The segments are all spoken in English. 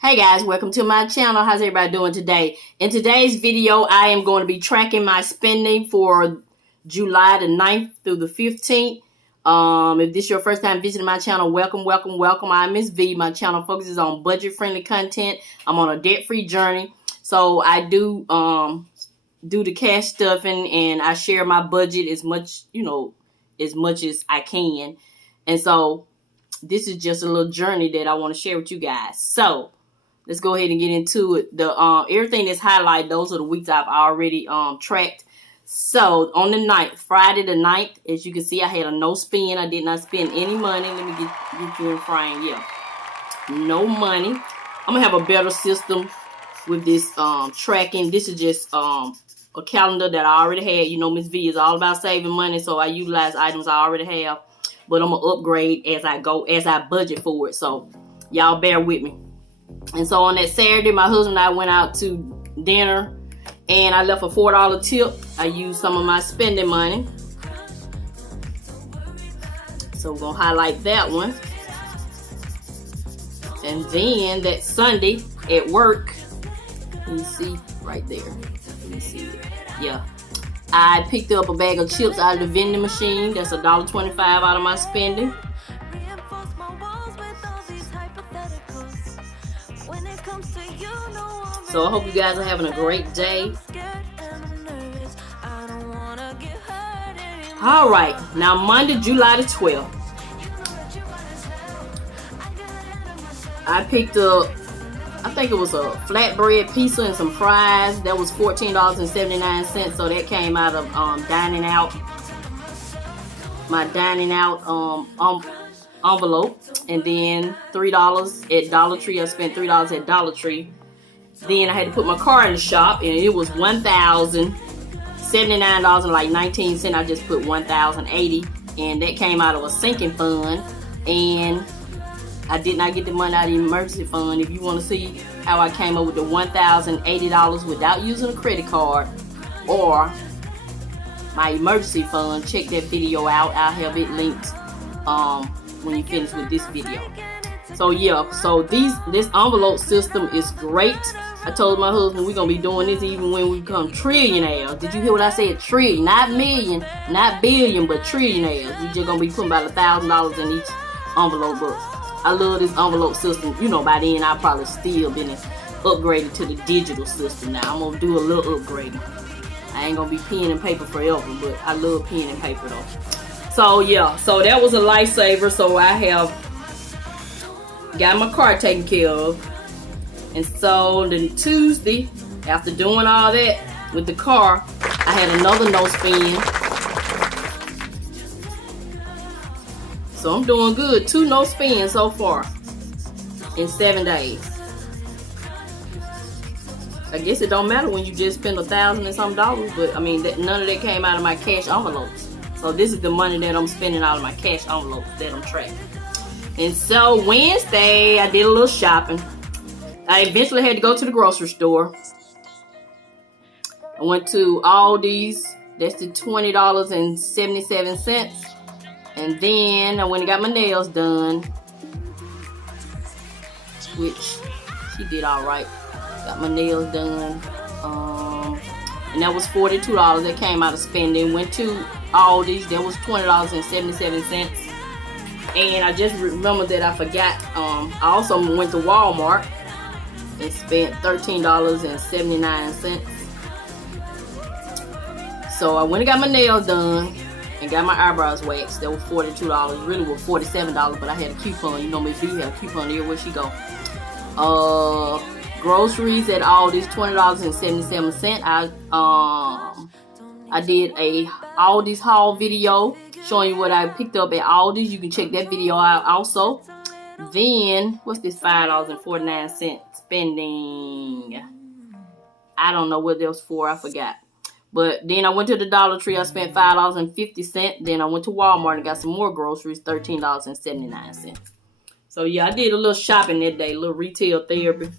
Hey guys, welcome to my channel. How's everybody doing today? In today's video, I am going to be tracking my spending for July the 9th through the 15th. If this is your first time visiting my channel, welcome. I'm Mrs Vee. My channel focuses on budget-friendly content. I'm on a debt-free journey. So I do the cash stuffing, and I share my budget as much as I can. And so this is just a little journey that I want to share with you guys. So let's go ahead and get into it. The everything that's highlighted, those are the weeks I've already tracked. So on the 9th, Friday the 9th, as you can see, I had a no spend. I did not spend any money. Let me get you in frame. Yeah, no money. I'm gonna have a better system with this tracking. This is just a calendar that I already had. You know, Miss V is all about saving money, so I utilize items I already have. But I'm gonna upgrade as I go, as I budget for it. So y'all bear with me. And so on that Saturday, my husband and I went out to dinner, and I left a $4 tip. I used some of my spending money. So we're gonna highlight that one. And then that Sunday at work, let me see right there. Let me see it. Yeah. I picked up a bag of chips out of the vending machine. That's $1.25 out of my spending. So I hope you guys are having a great day. All right, now Monday, July the 12th. I picked up, I think it was a flatbread pizza and some fries. That was $14.79. So that came out of dining out. My dining out envelope. And then $3 at Dollar Tree. I spent $3 at Dollar Tree. Then I had to put my car in the shop, and it was $1,079.19. I just put $1,080, and that came out of a sinking fund. And I did not get the money out of the emergency fund. If you want to see how I came up with the $1,080 without using a credit card or my emergency fund, check that video out. I'll have it linked when you finish with this video. So yeah, so this envelope system is great. I told my husband we're gonna be doing this even when we become trillionaires. Did you hear what I said? Trillion, not million, not billion, but trillionaires. We just gonna be putting about $1,000 in each envelope. But I love this envelope system. You know, by then I'll probably still been upgraded to the digital system. Now I'm gonna do a little upgrading. I ain't gonna be pen and paper forever, but I love pen and paper though. So yeah, so that was a lifesaver. So I have got my car taken care of. And so then Tuesday, after doing all that with the car, I had another no spend. So I'm doing good. 2 no spends so far in 7 days. I guess it don't matter when you just spend $1,000 and some dollars, but I mean none of that came out of my cash envelopes. So this is the money that I'm spending out of my cash envelopes that I'm tracking. And so Wednesday, I did a little shopping. I eventually had to go to the grocery store. I went to Aldi's. That's the $20.77. And then I went and got my nails done, which she did all right. Got my nails done. And that was $42 that came out of spending. Went to Aldi's. That was $20.77. And I just remembered that I forgot. I also went to Walmart and spent $13.79. So I went and got my nails done and got my eyebrows waxed. That was $42. Really was $47, but I had a coupon. You know, Miss V had a coupon everywhere she go. Groceries at Aldi's, $20.77. I did a Aldi's haul video showing you what I picked up at Aldi's. You can check that video out also. Then, what's this $5.49 spending? I don't know what that was for. I forgot. But then I went to the Dollar Tree. I spent $5.50. Then I went to Walmart and got some more groceries, $13.79. So yeah, I did a little shopping that day, a little retail therapy.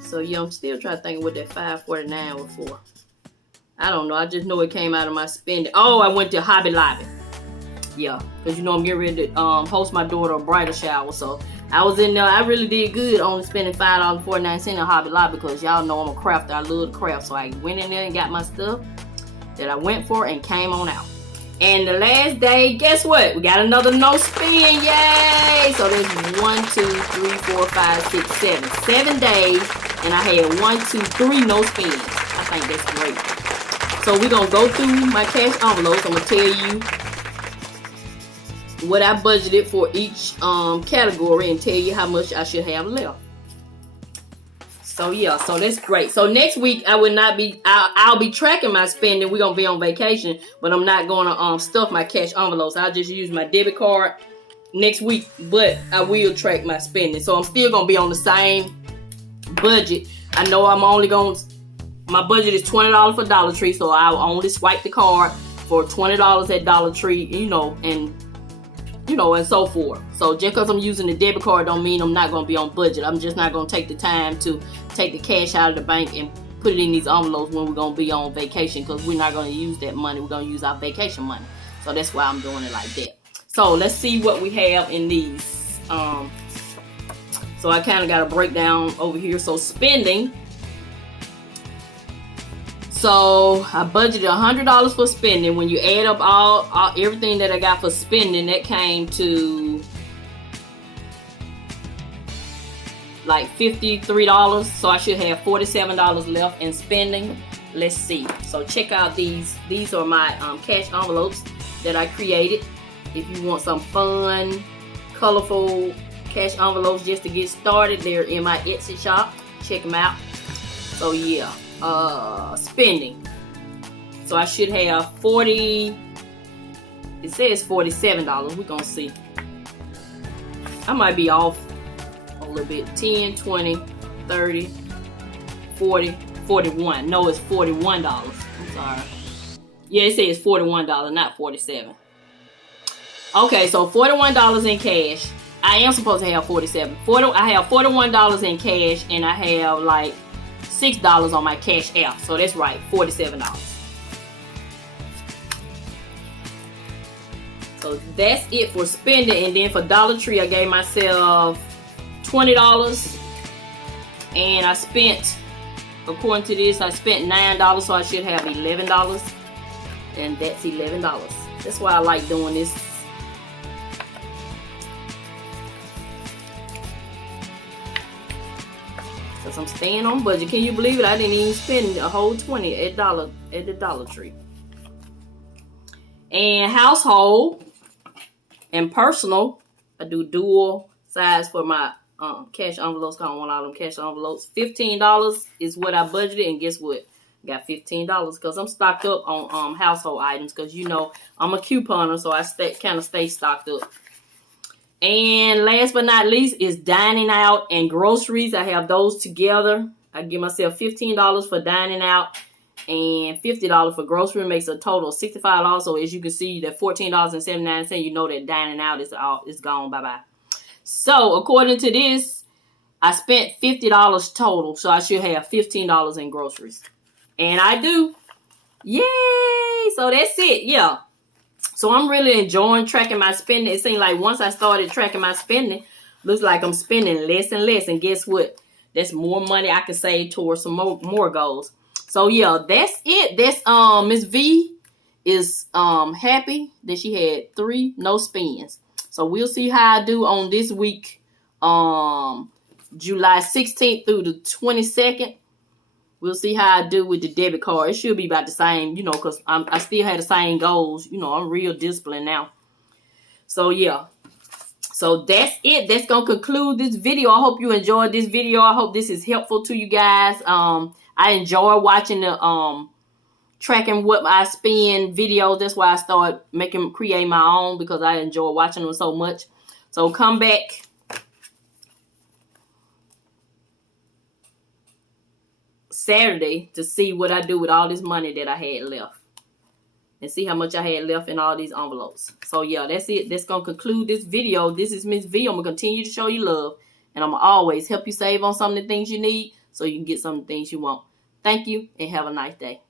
So yeah, I'm still trying to think what that $5.49 was for. I don't know. I just know it came out of my spending. Oh, I went to Hobby Lobby. Yeah, because you know I'm getting ready to host my daughter a bridal shower. So I was in there. I really did good, only spending $5.49 at Hobby Lobby, because y'all know I'm a crafter. I love to craft. So I went in there and got my stuff that I went for and came on out. And the last day, guess what? We got another no spin. Yay! So there's 1, 2, 3, 4, 5, 6, 7. 7 days, and I had 1, 2, 3 no spins. I think that's great. So we're gonna go through my cash envelopes. I'm gonna tell you what I budgeted for each category and tell you how much I should have left. So yeah, so that's great. So next week I will not be. I'll be tracking my spending. We're gonna be on vacation, but I'm not gonna stuff my cash envelopes. I'll just use my debit card next week, but I will track my spending. So I'm still gonna be on the same budget. I know I'm only gonna. My budget is $20 for Dollar Tree, so I'll only swipe the card for $20 at Dollar Tree. And so forth. So just because I'm using the debit card don't mean I'm not going to be on budget. I'm just not going to take the time to take the cash out of the bank and put it in these envelopes when we're going to be on vacation, because we're not going to use that money. We're going to use our vacation money. So that's why I'm doing it like that. So let's see what we have in these. So I kind of got a breakdown over here. So spending. So I budgeted $100 for spending. When you add up all everything that I got for spending, that came to like $53. So I should have $47 left in spending. Let's see. So check out these. These are my cash envelopes that I created. If you want some fun, colorful cash envelopes just to get started, they're in my Etsy shop. Check them out. So yeah. Spending. So I should have 40. It says $47. We're gonna see. I might be off a little bit. 10, 20, 30, 40, 41. No, it's $41. I'm sorry. Yeah, it says $41, not 47. Okay, so $41 in cash. I am supposed to have 47. I have $41 in cash, and I have like $6 on my cash app. So that's right, $47. So that's it for spending. And then for Dollar Tree, I gave myself $20. And I spent, according to this, I spent $9. So I should have $11. And that's $11. That's why I like doing this. I'm staying on budget. Can you believe it? I didn't even spend a whole $20 at the Dollar Tree. And household and personal, I do dual size for my cash envelopes. I don't want all them cash envelopes. $15 is what I budgeted, and guess what? I got $15 because I'm stocked up on household items, because you know I'm a couponer, so I kind of stay stocked up. And last but not least is dining out and groceries. I have those together. I give myself $15 for dining out and $50 for grocery. Makes a total of $65. So as you can see, that $14.79, you know that dining out is gone. Bye-bye. So according to this, I spent $50 total. So I should have $15 in groceries. And I do. Yay! So that's it. Yeah. So I'm really enjoying tracking my spending. It seems like once I started tracking my spending, looks like I'm spending less and less. And guess what? That's more money I can save towards some more goals. So yeah, that's it. That's Mrs Vee is happy that she had 3 no spins. So we'll see how I do on this week, July 16th through the 22nd. We'll see how I do with the debit card. It should be about the same, you know, because I still had the same goals. You know, I'm real disciplined now. So, yeah. So, that's it. That's going to conclude this video. I hope you enjoyed this video. I hope this is helpful to you guys. I enjoy watching the tracking what I spend videos. That's why I started creating my own, because I enjoy watching them so much. So, come back Saturday to see what I do with all this money that I had left, and see how much I had left in all these envelopes. So yeah, that's it. That's gonna conclude this video. This is Mrs Vee. I'm gonna continue to show you love, and I'm gonna always help you save on some of the things you need so you can get some of the things you want. Thank you, and have a nice day.